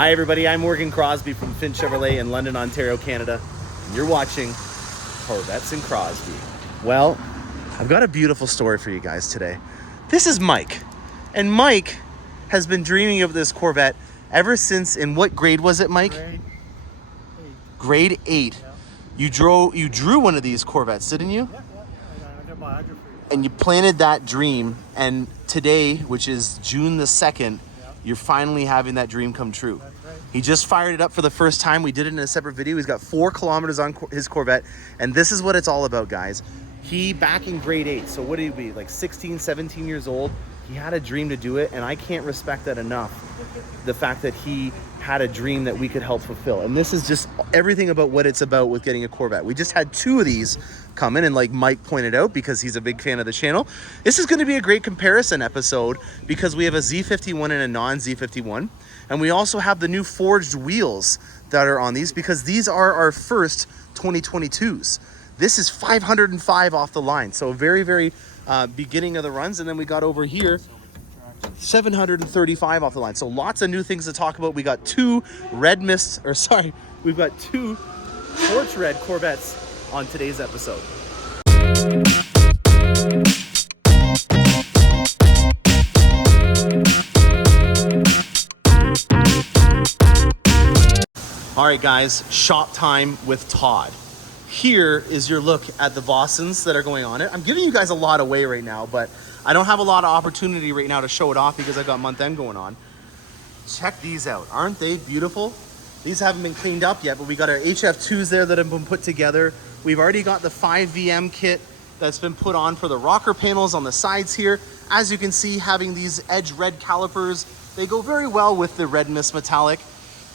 Hi everybody, I'm Crosbie from Finch Chevrolet in London, Ontario, Canada. And you're watching Corvettes and Crosbie. Well, I've got a beautiful story for you guys today. This is Mike. And Mike has been dreaming of this Corvette ever since, in what grade was it, Mike? Grade 8. Yeah. You drew one of these Corvettes, didn't you? Yeah. I got biography. And you planted that dream, and today, which is June the 2nd, you're finally having that dream come true. That's right. He just fired it up for the first time. We did it in a separate video. He's got 4 kilometers on his Corvette, and this is what it's all about, guys. He, back in grade 8, so what did he be, like 16, 17 years old? He had a dream to do it, and I can't respect that enough. The fact that he had a dream that we could help fulfill. And this is just everything about what it's about with getting a Corvette. We just had 2 of these come in, and like Mike pointed out, because he's a big fan of the channel, this is going to be a great comparison episode because we have a Z51 and a non-Z51. And we also have the new forged wheels that are on these because these are our first 2022s. This is 505 off the line. So very, very beginning of the runs. And then we got over here 735 off the line. So lots of new things to talk about. We got 2 we've got 2 Torch Red Corvettes on today's episode. All right, guys, shop time with Todd. Here is your look at the Bostons that are going on it. I'm giving you guys a lot away right now, but I don't have a lot of opportunity right now to show it off because I've got month end going on. Check these out. Aren't they beautiful? These haven't been cleaned up yet, but we got our HF2s there that have been put together. We've already got the 5VM kit that's been put on for the rocker panels on the sides here. As you can see, having these edge red calipers, they go very well with the red mist metallic.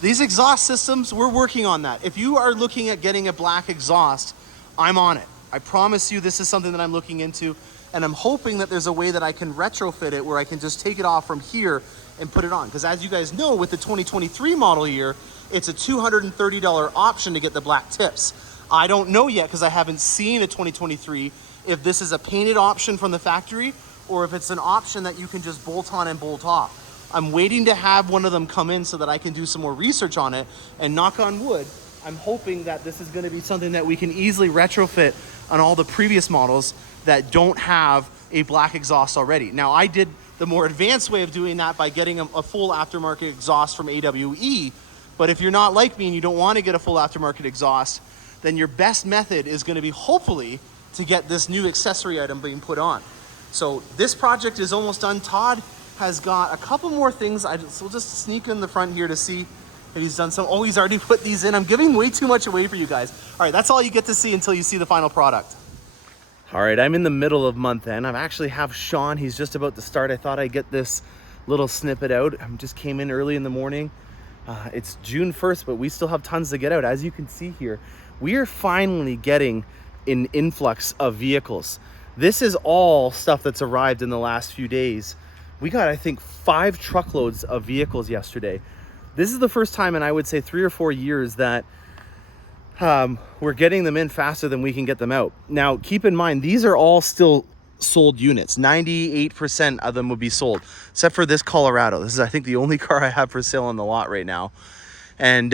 These exhaust systems, we're working on that. If you are looking at getting a black exhaust, I'm on it. I promise you this is something that I'm looking into, and I'm hoping that there's a way that I can retrofit it where I can just take it off from here and put it on. Because as you guys know, with the 2023 model year, it's a $230 option to get the black tips. I don't know yet because I haven't seen a 2023 if this is a painted option from the factory or if it's an option that you can just bolt on and bolt off. I'm waiting to have one of them come in so that I can do some more research on it, and knock on wood, I'm hoping that this is going to be something that we can easily retrofit on all the previous models that don't have a black exhaust already. Now, I did the more advanced way of doing that by getting a full aftermarket exhaust from AWE, but if you're not like me and you don't want to get a full aftermarket exhaust, then your best method is going to be hopefully to get this new accessory item being put on. So this project is almost done. Todd has got a couple more things. We'll just sneak in the front here to see if he's done some. Oh, he's already put these in. I'm giving way too much away for you guys. All right, that's all you get to see until you see the final product. All right, I'm in the middle of month end. I actually have Sean. He's just about to start. I thought I'd get this little snippet out. I just came in early in the morning. It's June 1st, but we still have tons to get out. As you can see here, we are finally getting an influx of vehicles. This is all stuff that's arrived in the last few days. We got, I think, 5 truckloads of vehicles yesterday. This is the first time in, I would say, 3 or 4 years that we're getting them in faster than we can get them out. Now, keep in mind, these are all still sold units. 98% of them would be sold, except for this Colorado. This is, I think, the only car I have for sale on the lot right now. And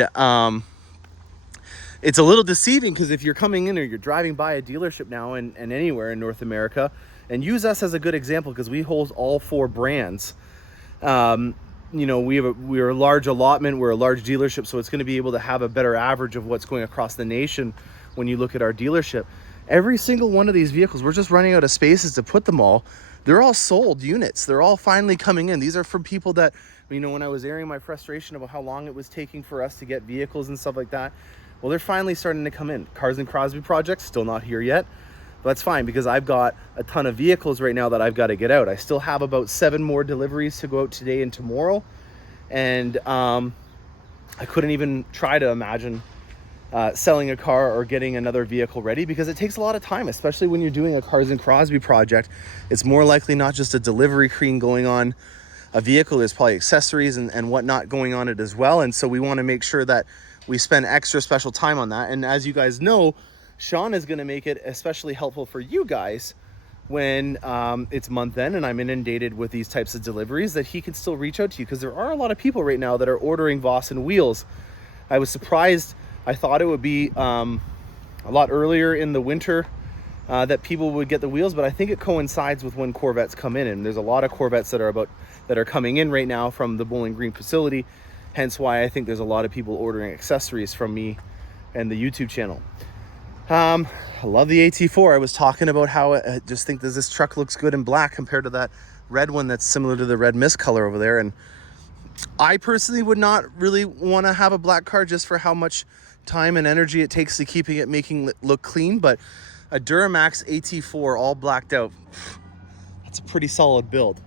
it's a little deceiving because if you're coming in or you're driving by a dealership now and anywhere in North America, and use us as a good example because we hold all 4 brands. You know, we're a large allotment, we're a large dealership, so it's going to be able to have a better average of what's going across the nation when you look at our dealership. Every single one of these vehicles, we're just running out of spaces to put them all. They're all sold units. They're all finally coming in. These are from people that, you know, when I was airing my frustration about how long it was taking for us to get vehicles and stuff like that, well, they're finally starting to come in. Cars and Crosby project, still not here yet. But that's fine because I've got a ton of vehicles right now that I've got to get out. I still have about 7 more deliveries to go out today and tomorrow. And I couldn't even try to imagine selling a car or getting another vehicle ready because it takes a lot of time, especially when you're doing a Cars and Crosby project. It's more likely not just a delivery screen going on a vehicle. There's probably accessories and whatnot going on it as well. And so we want to make sure that we spend extra special time on that. And as you guys know, Sean is going to make it especially helpful for you guys when it's month end and I'm inundated with these types of deliveries, that he can still reach out to you, because there are a lot of people right now that are ordering Vossen wheels. I was surprised. I thought it would be a lot earlier in the winter that people would get the wheels, but I think it coincides with when Corvettes come in, and there's a lot of Corvettes that are coming in right now from the Bowling Green facility, hence why I think there's a lot of people ordering accessories from me and the YouTube channel. I love the AT4. I was talking about how I just think that this truck looks good in black compared to that red one that's similar to the red mist color over there. And I personally would not really want to have a black car just for how much time and energy it takes to making it look clean. But a Duramax AT4 all blacked out, that's a pretty solid build.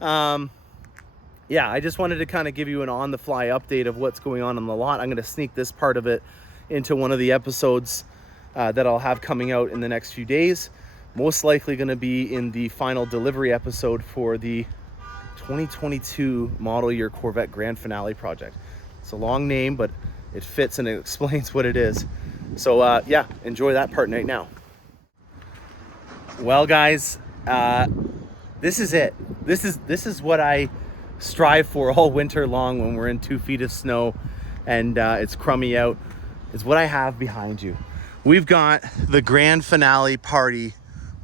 Yeah, I just wanted to kind of give you an on-the-fly update of what's going on the lot. I'm going to sneak this part of it into one of the episodes that I'll have coming out in the next few days. Most likely going to be in the final delivery episode for the 2022 model year Corvette Grand Finale project. It's a long name, but it fits and it explains what it is. So yeah, enjoy that part right now. Well, guys, this is it. This is what I strive for all winter long when we're in 2 feet of snow and it's crummy out. Is what I have behind you. We've got the grand finale party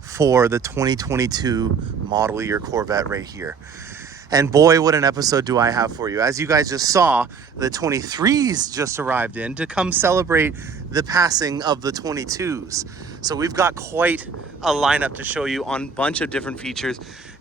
for the 2022 model year Corvette right here. And boy, what an episode do I have for you. As you guys just saw, the 23s just arrived in to come celebrate the passing of the 22s. So we've got quite a lineup to show you on a bunch of different features.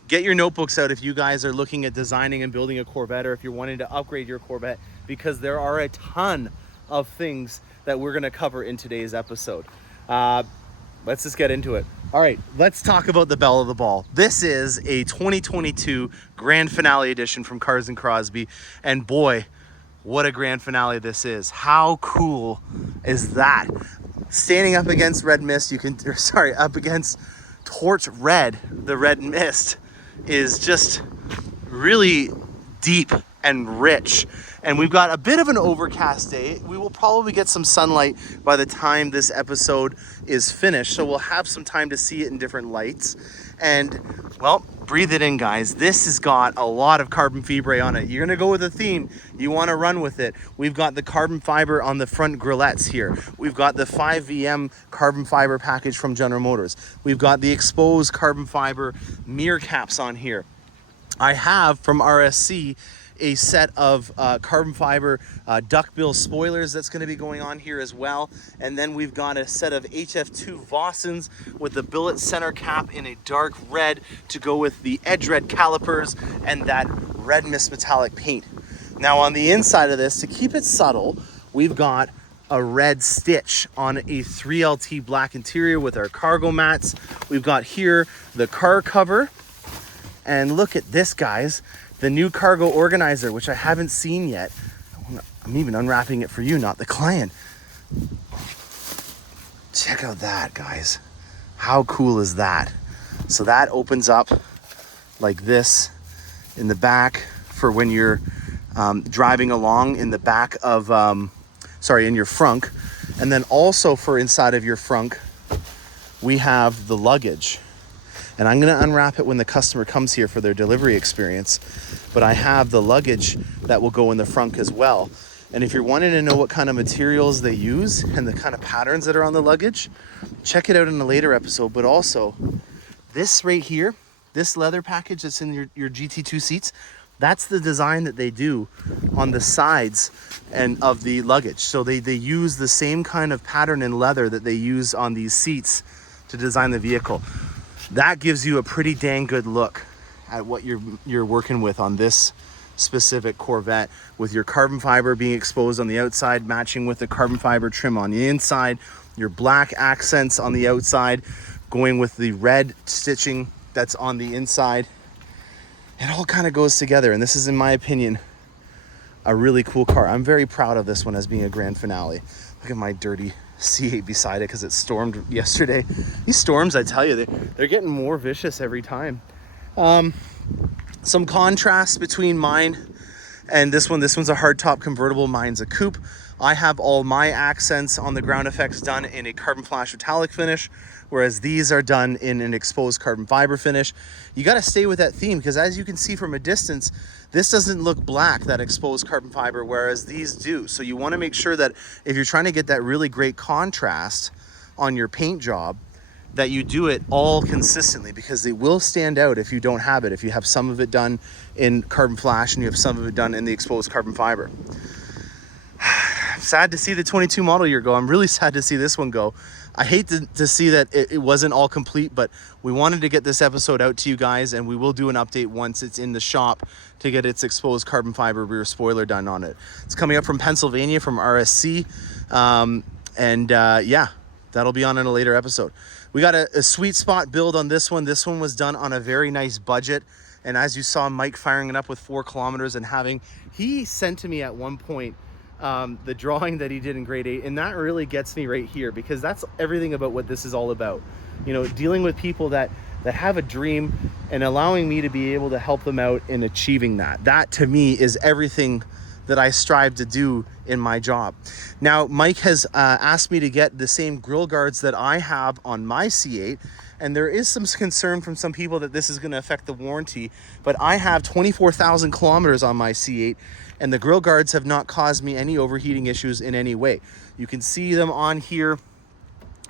Get your notebooks out if you guys are looking at designing and building a Corvette, or if you're wanting to upgrade your Corvette, because there are a ton of things that we're going to cover in today's episode. Let's just get into it. All right, let's talk about the belle of the ball. This is a 2022 Grand Finale edition from Cars and Crosbie, and boy, what a grand finale this is. How cool is that? Standing up against Red Mist, up against Torch Red, the Red Mist is just really deep and rich. And we've got a bit of an overcast day. We will probably get some sunlight by the time this episode is finished. So we'll have some time to see it in different lights. And, well, breathe it in, guys. This has got a lot of carbon fibre on it. You're gonna go with a theme. You wanna run with it. We've got the carbon fiber on the front grillettes here. We've got the 5VM carbon fiber package from General Motors. We've got the exposed carbon fiber mirror caps on here. I have from RSC a set of carbon fiber duckbill spoilers that's going to be going on here as well. And then we've got a set of HF2 Vossens with the billet center cap in a dark red to go with the edge red calipers and that red mist metallic paint. Now on the inside of this, to keep it subtle, we've got a red stitch on a 3LT black interior with our cargo mats. We've got here the car cover, and look at this, guys. The new cargo organizer, which I haven't seen yet. I'm even unwrapping it for you, not the client. Check out that, guys. How cool is that? So that opens up like this in the back for when you're driving along in the back of, in your frunk. And then also for inside of your frunk, we have the luggage. And I'm gonna unwrap it when the customer comes here for their delivery experience. But I have the luggage that will go in the front as well. And if you're wanting to know what kind of materials they use and the kind of patterns that are on the luggage, check it out in a later episode. But also, this right here, this leather package that's in your GT2 seats, that's the design that they do on the sides and of the luggage. So they use the same kind of pattern in leather that they use on these seats to design the vehicle. That gives you a pretty dang good look at what you're working with on this specific Corvette, with your carbon fiber being exposed on the outside, matching with the carbon fiber trim on the inside, your black accents on the outside, going with the red stitching that's on the inside. It all kind of goes together, and this is, in my opinion, a really cool car. I'm very proud of this one as being a grand finale. Look at my dirty C8 beside it because it stormed yesterday. These storms, I tell you, they're getting more vicious every time. Some contrast between mine And this one's a hardtop convertible, mine's a coupe. I have all my accents on the ground effects done in a carbon flash metallic finish, whereas these are done in an exposed carbon fiber finish. You got to stay with that theme, because as you can see from a distance, this doesn't look black, that exposed carbon fiber, whereas these do. So you want to make sure that if you're trying to get that really great contrast on your paint job, that you do it all consistently, because they will stand out if you don't have it. If you have some of it done in carbon flash and you have some of it done in the exposed carbon fiber. Sad to see the 22 model year go. I'm really sad to see this one go. I hate to see that it wasn't all complete, but we wanted to get this episode out to you guys, and we will do an update once it's in the shop to get its exposed carbon fiber rear spoiler done on it. It's coming up from Pennsylvania, from RSC. Yeah, that'll be on in a later episode. We got a sweet spot build on this one. This one was done on a very nice budget. And as you saw Mike firing it up with 4 kilometers and he sent to me at one point the drawing that he did in grade 8, and that really gets me right here, because that's everything about what this is all about. You know, dealing with people that have a dream and allowing me to be able to help them out in achieving that. That to me is everything that I strive to do in my job. Now, Mike has asked me to get the same grill guards that I have on my C8, and there is some concern from some people that this is going to affect the warranty, but I have 24,000 kilometers on my C8, and the grill guards have not caused me any overheating issues in any way. You can see them on here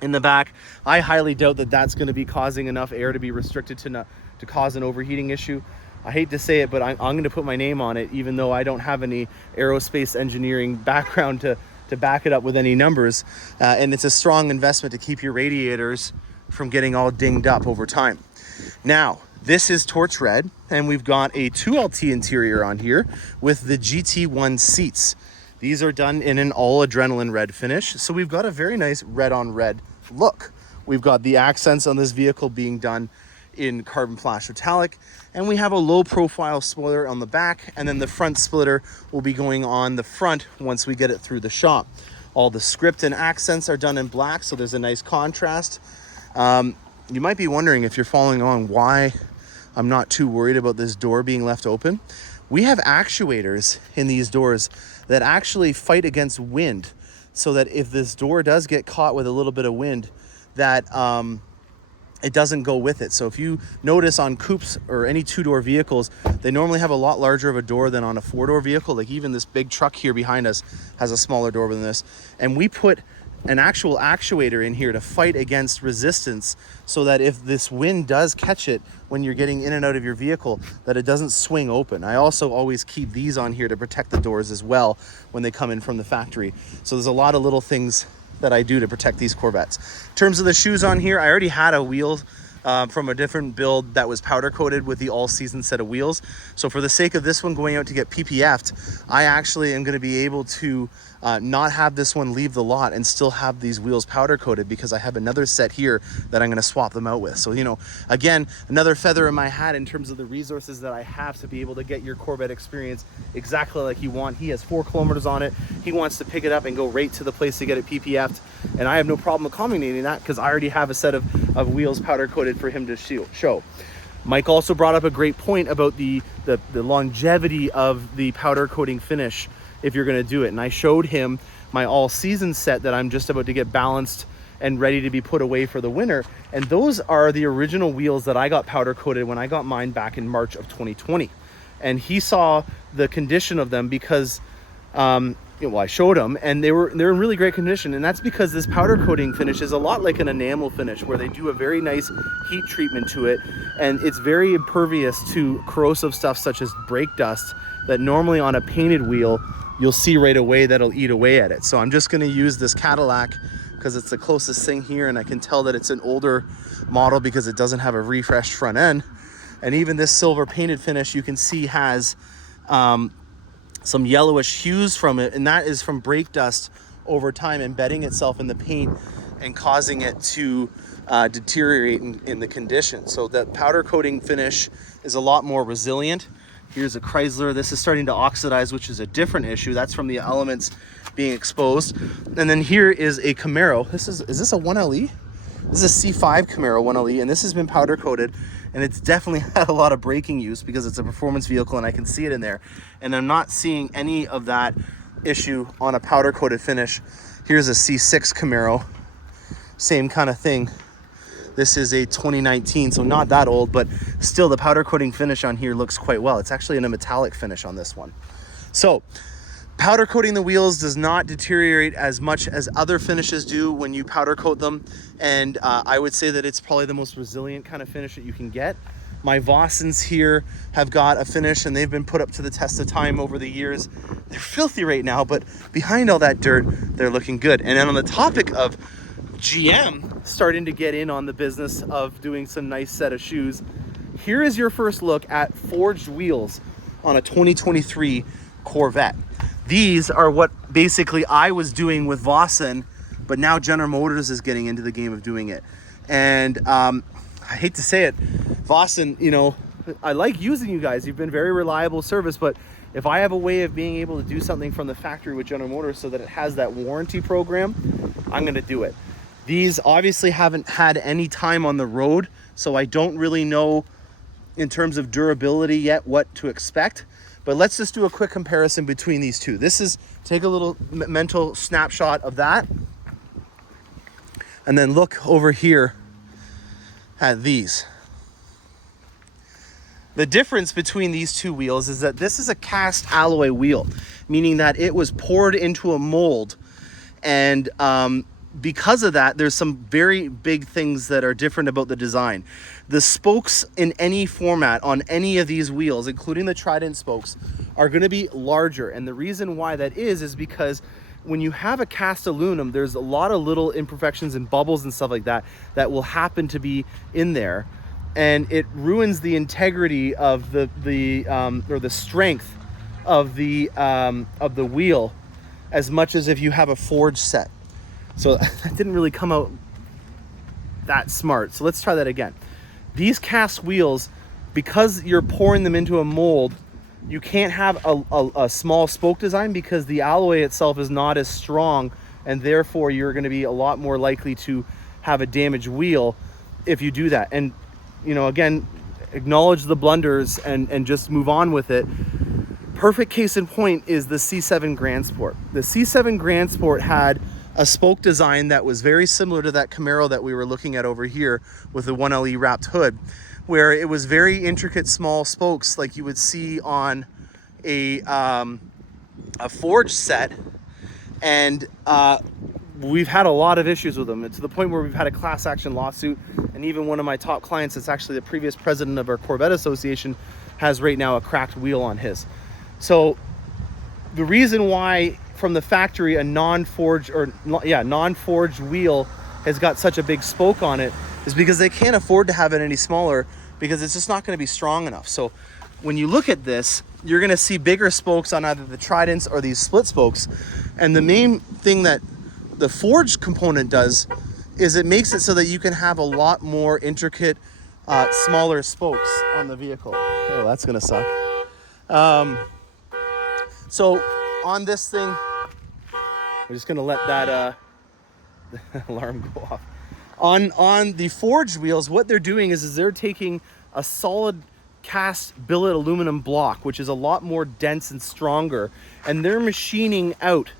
in the back. I highly doubt that that's going to be causing enough air to be restricted to cause an overheating issue. I hate to say it, but I'm going to put my name on it, even though I don't have any aerospace engineering background to back it up with any numbers. And it's a strong investment to keep your radiators from getting all dinged up over time. Now, this is torch red, and we've got a 2LT interior on here with the GT1 seats. These are done in an all adrenaline red finish, so we've got a very nice red on red look. We've got the accents on this vehicle being done in carbon flash metallic, and we have a low profile spoiler on the back, and then the front splitter will be going on the front once we get it through the shop. All the script and accents are done in black, so there's a nice contrast. You might be wondering, if you're following on, why I'm not too worried about this door being left open. We have actuators in these doors that actually fight against wind, so that if this door does get caught with a little bit of wind, that it doesn't go with it. So if you notice on coupes or any 2-door vehicles, they normally have a lot larger of a door than on a 4-door vehicle. Like even this big truck here behind us has a smaller door than this. And we put an actual actuator in here to fight against resistance, so that if this wind does catch it when you're getting in and out of your vehicle, that it doesn't swing open. I also always keep these on here to protect the doors as well when they come in from the factory. So there's a lot of little things that I do to protect these Corvettes. In terms of the shoes on here, I already had a wheel from a different build that was powder coated with the all-season set of wheels. So for the sake of this one going out to get PPF'd, I actually am going to be able to not have this one leave the lot and still have these wheels powder coated, because I have another set here that I'm going to swap them out with. So, you know, again, another feather in my hat in terms of the resources that I have to be able to get your Corvette experience exactly like you want. He has 4 kilometers on it. He wants to pick it up and go right to the place to get it PPF'd, and I have no problem accommodating that, because I already have a set of wheels powder coated for him to show. Mike also brought up a great point about the longevity of the powder coating finish if you're going to do it. And I showed him my all-season set that I'm just about to get balanced and ready to be put away for the winter. And those are the original wheels that I got powder coated when I got mine back in March of 2020. And he saw the condition of them because I showed them, and they're in really great condition. And that's because this powder coating finish is a lot like an enamel finish, where they do a very nice heat treatment to it, and it's very impervious to corrosive stuff such as brake dust that normally on a painted wheel you'll see right away that'll eat away at it. So I'm just going to use this Cadillac because it's the closest thing here, and I can tell that it's an older model because it doesn't have a refreshed front end. And even this silver painted finish you can see has some yellowish hues from it, and that is from brake dust over time embedding itself in the paint and causing it to deteriorate in the condition. So the powder coating finish is a lot more resilient. Here's a Chrysler. This is starting to oxidize, which is a different issue. That's from the elements being exposed. And then here is a Camaro. Is this a 1LE? This is a C5 Camaro 1LE, and this has been powder coated, and it's definitely had a lot of braking use because it's a performance vehicle and I can see it in there. And I'm not seeing any of that issue on a powder coated finish. Here's a C6 Camaro, same kind of thing. This is a 2019, so not that old, but still the powder coating finish on here looks quite well. It's actually in a metallic finish on this one. So powder coating the wheels does not deteriorate as much as other finishes do when you powder coat them. And I would say that it's probably the most resilient kind of finish that you can get. My Vossens here have got a finish and they've been put up to the test of time over the years. They're filthy right now, but behind all that dirt, they're looking good. And then on the topic of GM starting to get in on the business of doing some nice set of shoes, here is your first look at forged wheels on a 2023 Corvette. These are what basically I was doing with Vossen, but now General Motors is getting into the game of doing it. And I hate to say it, Vossen, you know, I like using you guys. You've been very reliable service, but if I have a way of being able to do something from the factory with General Motors so that it has that warranty program, I'm going to do it. These obviously haven't had any time on the road, so I don't really know in terms of durability yet what to expect. But let's just do a quick comparison between these two. This is, take a little mental snapshot of that. And then look over here at these. The difference between these two wheels is that this is a cast alloy wheel, meaning that it was poured into a mold. And because of that, there's some very big things that are different about the design. The spokes in any format on any of these wheels, including the Trident spokes, are going to be larger. And the reason why that is because when you have a cast aluminum, there's a lot of little imperfections and bubbles and stuff like that that will happen to be in there. And it ruins the integrity of the strength of the wheel as much as if you have a forged set. So that didn't really come out that smart. So let's try that again. These cast wheels, because you're pouring them into a mold, you can't have a small spoke design because the alloy itself is not as strong, and therefore you're going to be a lot more likely to have a damaged wheel if you do that. And, you know, again, acknowledge the blunders and just move on with it. Perfect case in point is the C7 Grand Sport. The C7 Grand Sport had a spoke design that was very similar to that Camaro that we were looking at over here with the 1LE wrapped hood, where it was very intricate small spokes like you would see on a forged set. And we've had a lot of issues with them, to the point where we've had a class action lawsuit, and even one of my top clients, that's actually the previous president of our Corvette Association, has right now a cracked wheel on his. So the reason why from the factory a non-forged wheel has got such a big spoke on it is because they can't afford to have it any smaller, because it's just not going to be strong enough. So when you look at this, you're going to see bigger spokes on either the Tridents or these split spokes. And the main thing that the forged component does is it makes it so that you can have a lot more intricate, smaller spokes on the vehicle. Oh, that's going to suck. So on this thing, we're just going to let that alarm go off. On the forged wheels, what they're doing is they're taking a solid cast billet aluminum block, which is a lot more dense and stronger, and they're machining out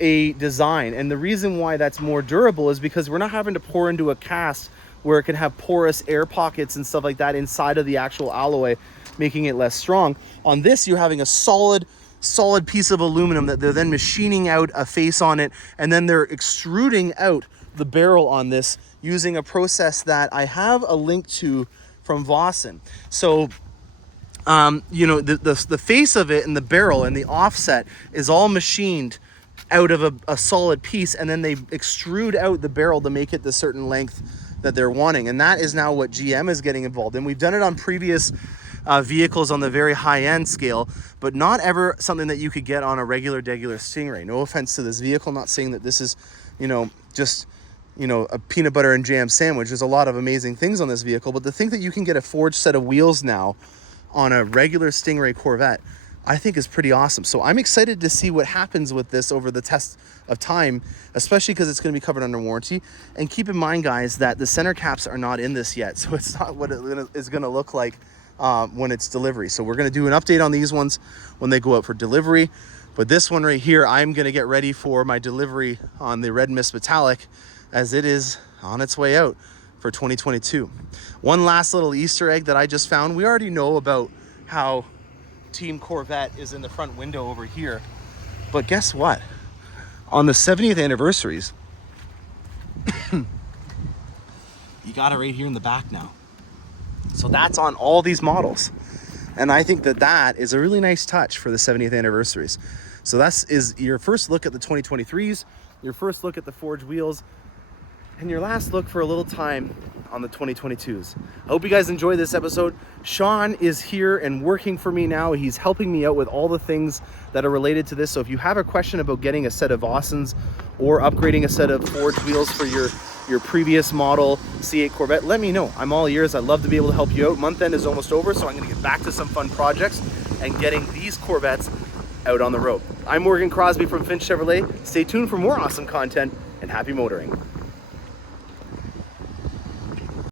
a design. And the reason why that's more durable is because we're not having to pour into a cast where it can have porous air pockets and stuff like that inside of the actual alloy, making it less strong. On this, you're having a solid piece of aluminum that they're then machining out a face on it, and then they're extruding out the barrel on this using a process that I have a link to from Vossen. So you know, the face of it and the barrel and the offset is all machined out of a solid piece, and then they extrude out the barrel to make it the certain length that they're wanting. And that is now what GM is getting involved in. We've done it on previous vehicles on the very high-end scale, but not ever something that you could get on a regular Stingray. No offense to this vehicle, not saying that this is, you know, just, you know, a peanut butter and jam sandwich. There's a lot of amazing things on this vehicle, but to think that you can get a forged set of wheels now on a regular Stingray Corvette I think is pretty awesome. So I'm excited to see what happens with this over the test of time, especially because it's going to be covered under warranty. And keep in mind, guys, that the center caps are not in this yet. So it's not what it is going to look like when it's delivery. So we're going to do an update on these ones when they go out for delivery. But this one right here, I'm going to get ready for my delivery on the Red Mist Metallic, as it is on its way out for 2022. One last little Easter egg that I just found. We already know about how Team Corvette is in the front window over here, but guess what? On the 70th anniversaries, you got it right here in the back now. So that's on all these models. And I think that that is a really nice touch for the 70th anniversaries. So that is your first look at the 2023s, your first look at the forged wheels, and your last look for a little time on the 2022s. I hope you guys enjoyed this episode. Sean is here and working for me now. He's helping me out with all the things that are related to this. So if you have a question about getting a set of Austins or upgrading a set of forged wheels for your previous model C8 Corvette, let me know. I'm all ears. I'd love to be able to help you out. Month end is almost over, so I'm going to get back to some fun projects and getting these Corvettes out on the road. I'm Morgan Crosbie from Finch Chevrolet. Stay tuned for more awesome content, and happy motoring.